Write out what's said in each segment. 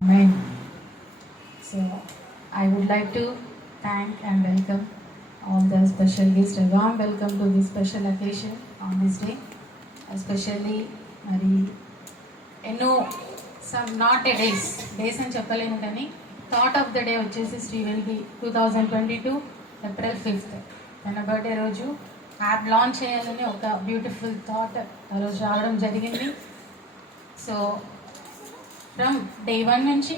Amen. So I would like to thank and welcome all the special guests. A warm welcome to this special occasion on this day. Especially మరి ఎన్నో some not a days అని చెప్పలేము కానీ thought of the day వచ్చేసి శ్రీవెల్కి 2022 April 5th తన birthday రోజు app launch చేయాలని ఒక బ్యూటిఫుల్ థాట్ ఆ రోజు రావడం జరిగింది. సో ఫ్రమ్ డే 1 నుంచి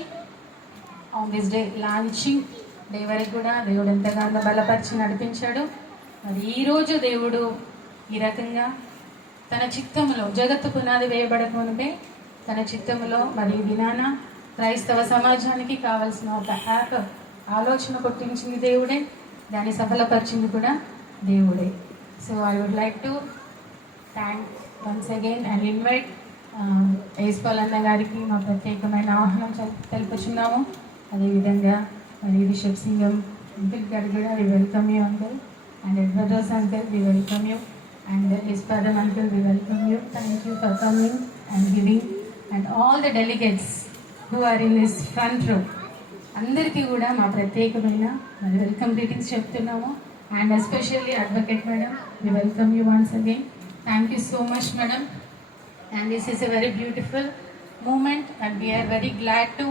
on this day launching day వరకు కూడా దేవుడు ఎంతగానో బలపరిచి నడిపించాడు. మరి ఈరోజు దేవుడు ఈ రకంగా తన చిత్తములో జగత్తు పునాది వేయబడకముందే తన చిత్తములో మరి దినాన క్రైస్తవ సమాజానికి కావలసిన ఒక యాప్ ఆలోచన పుట్టించింది దేవుడే, దాన్ని సఫలపరిచింది కూడా దేవుడే. So I would like to thank once again and invite Espal అన్న గారికి మా ప్రత్యేకమైన ఆహ్వానం తెలుపుచున్నాము. అదేవిధంగా మరి రిషబ్ సింగం అంకిల్ గారు కూడా we welcome you uncle, and Edwardos uncle we welcome you, and Espadam uncle we welcome you. Thank you for coming and giving, and all the delegates who are in this front row అందరికీ కూడా మా ప్రత్యేకమైన మరి welcome greetings చెప్తున్నాము. And especially advocate madam we welcome you once again. Thank you so much madam. And this is a very beautiful moment and we are very glad to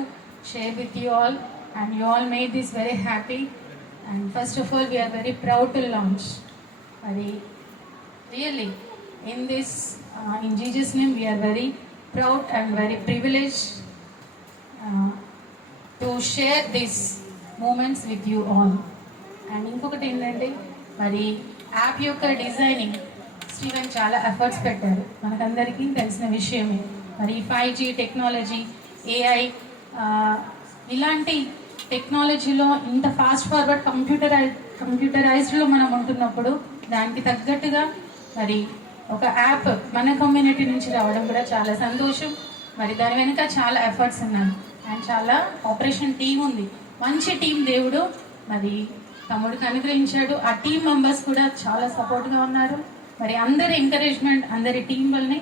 share with you all, and you all made this very happy, and first of all we are very proud to launch really in this in Jesus name we are very proud and very privileged to share these moments with you all. And ఇంకొకటి ఏంటంటే మరి app యొక్క designing Steven చాలా efforts పెట్టారు, మనకందరికీ తెలిసిన విషయమే. మరి 5G టెక్నాలజీ, AI ఇలాంటి టెక్నాలజీలో ఇంత ఫాస్ట్ ఫార్వర్డ్ కంప్యూటరైజ్డ్లో మనం ఉంటున్నప్పుడు దానికి తగ్గట్టుగా మరి ఒక యాప్ మన కమ్యూనిటీ నుంచి రావడం కూడా చాలా సంతోషం. మరి దాని వెనుక చాలా ఎఫర్ట్స్ ఉన్నాయి అండ్ చాలా ఆపరేషన్ టీం ఉంది, మంచి టీం దేవుడు మరి తమ్ముడికి అనుగ్రహించాడు. ఆ టీం మెంబర్స్ కూడా చాలా సపోర్ట్గా ఉన్నారు. మరి అందరి ఎంకరేజ్మెంట్, అందరి టీం వల్లనే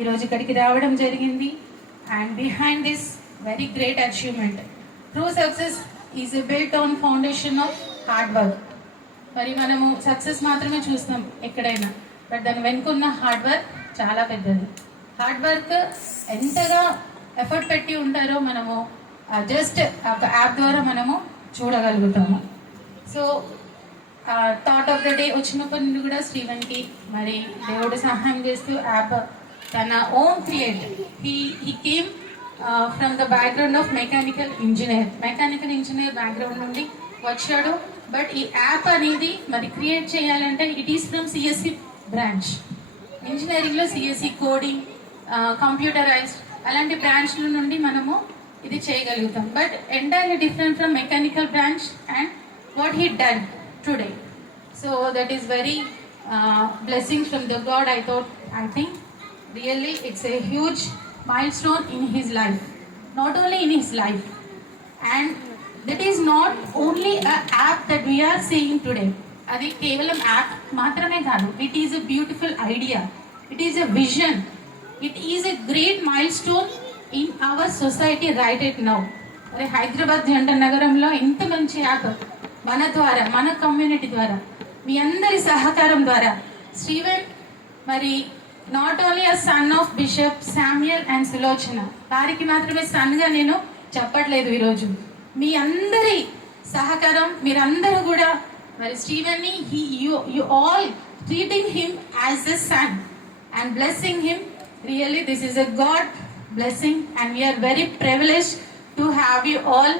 ఈరోజు ఇక్కడికి రావడం జరిగింది. And behind this very great achievement, true success is a built on foundation of hard work. మరి మనము సక్సెస్ మాత్రమే చూస్తాం ఎక్కడైనా, బట్ దాని వెనుకున్న హార్డ్ వర్క్ చాలా పెద్దది. హార్డ్ వర్క్ ఎంతగా ఎఫర్ట్ పెట్టి ఉంటారో మనము జస్ట్ ఒక యాప్ ద్వారా మనము చూడగలుగుతాము. So thought of the day వచ్చినప్పటి నుండి కూడా శ్రీవన్కి మరి దేవుడు సహాయం చేస్తూ యాప్ తన own create he came from the background of mechanical engineer background నుండి వచ్చాడు. బట్ ఈ యాప్ అనేది మరి క్రియేట్ చేయాలంటే it is from CSC branch. ఇంజనీరింగ్లో సిఎస్సి కోడింగ్, కంప్యూటరైజ్డ్ అలాంటి బ్రాంచ్ల నుండి మనము ఇది చేయగలుగుతాం. But entirely different from mechanical branch and what he done today. So that is very blessings from the God. I think really it's a huge milestone in his life, not only in his life, and that is not only a app that we are seeing today. Adi kevalam app maatrame kaadu, it is a beautiful idea, it is a vision, it is a great milestone in our society right at now. Are Hyderabad Janta Nagaramlo inta manchi app మన ద్వారా, మన community ద్వారా, మీ అందరి సహకారం ద్వారా శ్రీవన్ మరి not only a son of bishop Samuel and Sulochana, వారికి మాత్రమే సన్గా నేను చెప్పట్లేదు. ఈరోజు మీ అందరి సహకారం, మీరందరూ కూడా మరి శ్రీవన్ని you all treating him as a son and blessing him. Really this is a god blessing and we are very privileged to have you all.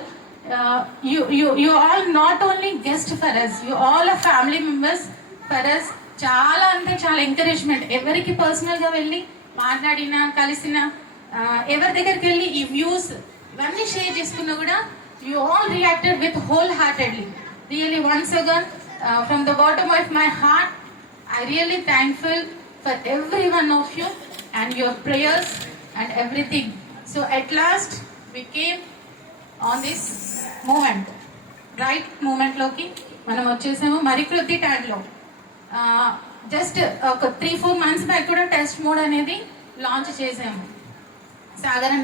You all not only guest for us, you all are family members for us. చాలా అంటే చాలా encouragement, ఎవరికి పర్సనల్గా వెళ్ళి మాట్లాడినా కలిసిన ఎవరి దగ్గరికి వెళ్ళి ఈ వ్యూస్ ఇవన్నీ షేర్ చేసుకున్నా కూడా you all reacted with really once again from the bottom of my heart I really thankful for every one of you and your prayers and everything. So at last we came on this moment, right మూమెంట్లోకి మనం వచ్చేసాము. మరికృతి ట్యాగ్లో just ఒక 3-4 months back కూడా test mode అనేది launch చేసాము. సాగర్